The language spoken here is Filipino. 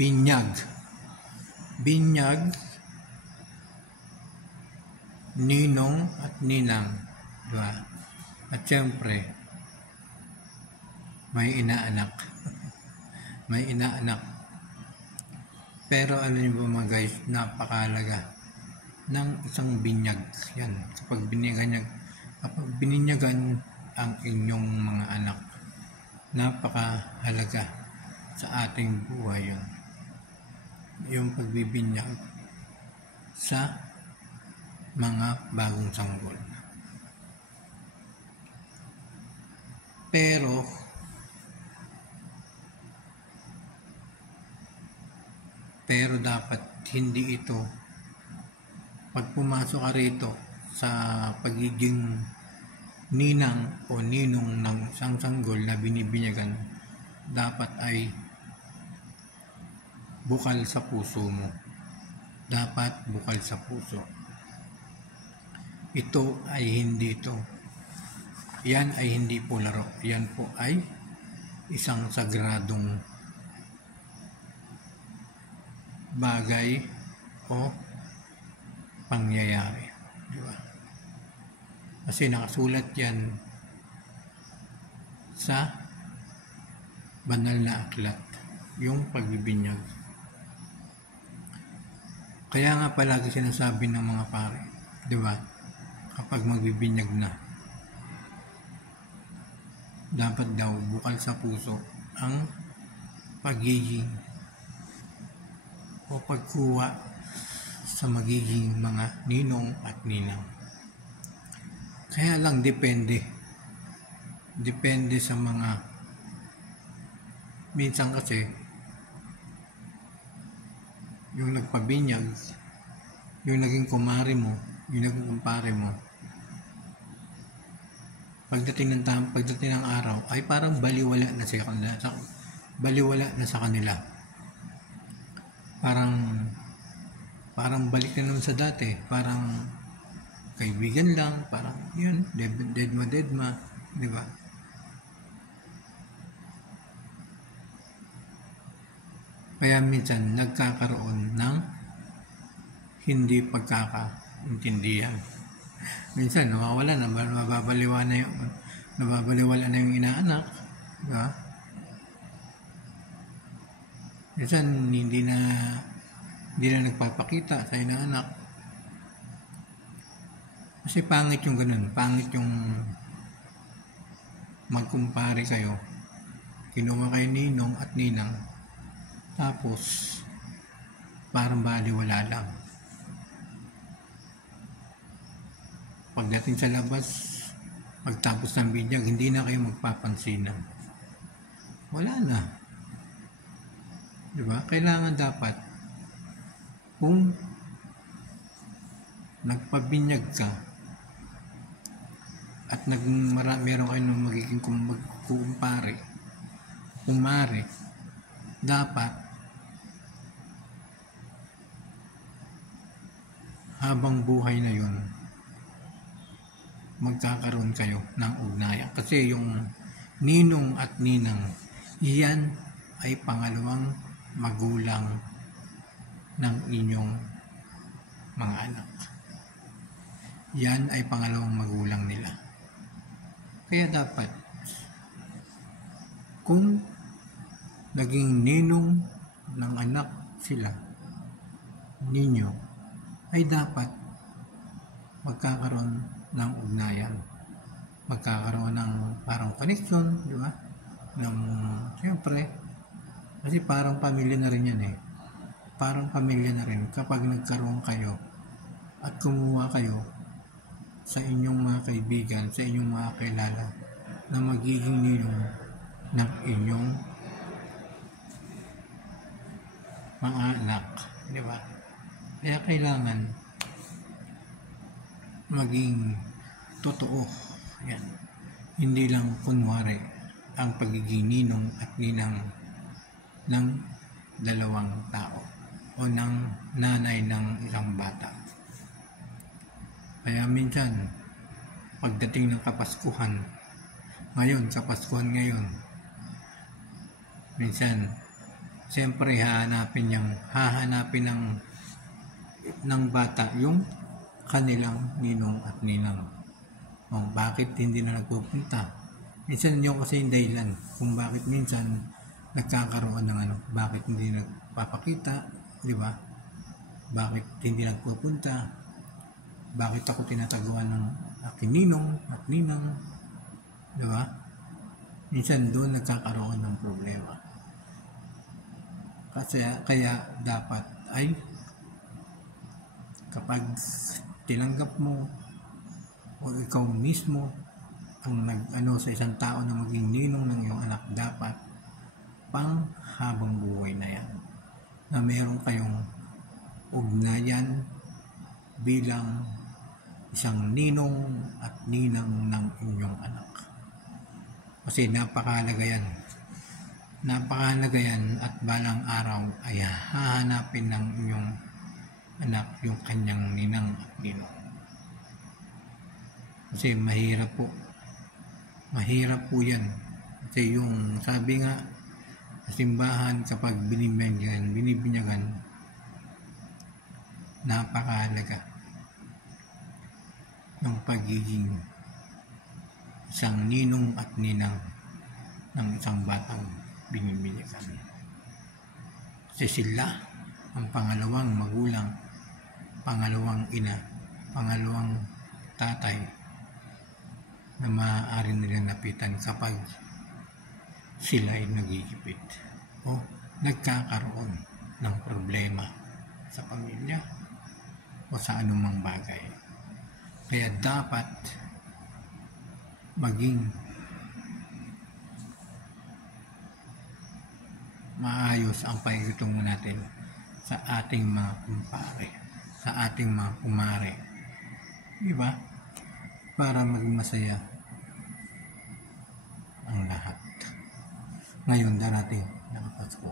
binyag. Binyag, ninong at ninang, diba? At syempre, may inaanak. May inaanak. Pero alam niyo ba mga guys, napakahalaga ng isang binyag. Yan, kapag bininyagan ang inyong mga anak, napakahalaga sa ating buhay yun. Yung pagbibinyag sa mga bagong sanggol. Pero dapat hindi ito, pag pumasok ka rito sa pagiging ninang o ninong ng isang sanggol na binibinyagan, dapat ay bukal sa puso mo. Dapat bukal sa puso. Ito ay hindi ito. Yan ay hindi po laro. Yan po ay isang sagradong bagay o pangyayari. Diba? Kasi nakasulat yan sa banal na aklat, yung pagbibinyag. Kaya nga palagi sinasabi ng mga pare, diba? Kapag magbibinyag na, dapat daw bukal sa puso ang pagiging o pagkuha sa magiging mga ninong at ninang. Kaya lang depende sa mga, minsan kasi yung nagpabinyag, yung naging kumare mo, yung naging kumpare mo, pagdating ng araw ay parang baliwala na sa kanila. Parang balik na naman sa dati, parang kaibigan lang, parang yun, dead ma, di ba? Kaya minsan nagkakaroon ng hindi pagkakaintindihan. Minsan nawawala na, nababaliwala na yung inaanak, di ba? Minsan hindi na nagpapakita sa inaanak. Kasi pangit yung ganun, pangit yung magkumpare kayo. Kinuha kayo ninong at ninang, tapos parang baliwala lang. Pagdating sa labas, pagtapos ng binyag, hindi na kayo magpapansinan. Wala na. Diba? Kailangan dapat, kung nagpabinyag ka at meron kayo ng magiging kumare, dapat habang buhay na yun, magkakaroon kayo ng ugnayan. Kasi yung ninong at ninang, iyan ay pangalawang magulang ng inyong mga anak. Yan ay pangalawang magulang nila. Kaya dapat, kung naging ninong ng anak sila ninyo, ay dapat magkakaroon ng ugnayan. Magkakaroon ng parang connection, di ba? Siyempre, kasi parang pamilya na rin yan eh. Parang pamilya na rin kapag nagkaroon kayo at kumuha kayo sa inyong mga kaibigan, sa inyong mga kilala na magiging ninong ng inyong mga anak, di ba? Kaya kailangan maging totoo. Yan. Hindi lang kunwari ang pagiging ninong at ninang ng dalawang tao o ng nanay ng isang bata. Kaya minsan, pagdating ng Kapaskuhan, Kapaskuhan ngayon, minsan siyempre hahanapin ng bata yung kanilang ninong at ninang. O, bakit hindi na nagpupunta? Minsan yun kasi yung dahilan kung bakit minsan nagkakaroon ng bakit hindi nagpapakita, di ba? Bakit hindi nagpupunta? Bakit ako tinataguan ng aking ninong at ninang? Di ba? Minsan doon nagkakaroon ng problema. Kaya dapat ay kapag tinanggap mo o ikaw mismo ang sa isang tao na maging ninong ng iyong anak, dapat pang habang buhay na yan, na meron kayong ugnayan bilang isang ninong at ninang ng inyong anak. Kasi napakahalaga yan at balang araw ay hahanapin ng inyong anak yung kanyang ninang at ninong. Kasi mahirap po yan. Kasi yung sabi nga sa simbahan, kapag binibinyagan, napakahalaga ng pagiging isang ninong at ninang ng isang batang binibinyagan. Kasi sila ang pangalawang magulang, pangalawang ina, pangalawang tatay na maaari nilang napitan kapag sila ay nagigipit o nagkakaroon ng problema sa pamilya o sa anumang bagay. Kaya dapat maging maayos ang pakikitungo natin sa ating mga kumpare, sa ating mga kumare. Diba? Para maging masaya ang lahat. Ngayon darating ng Pasko.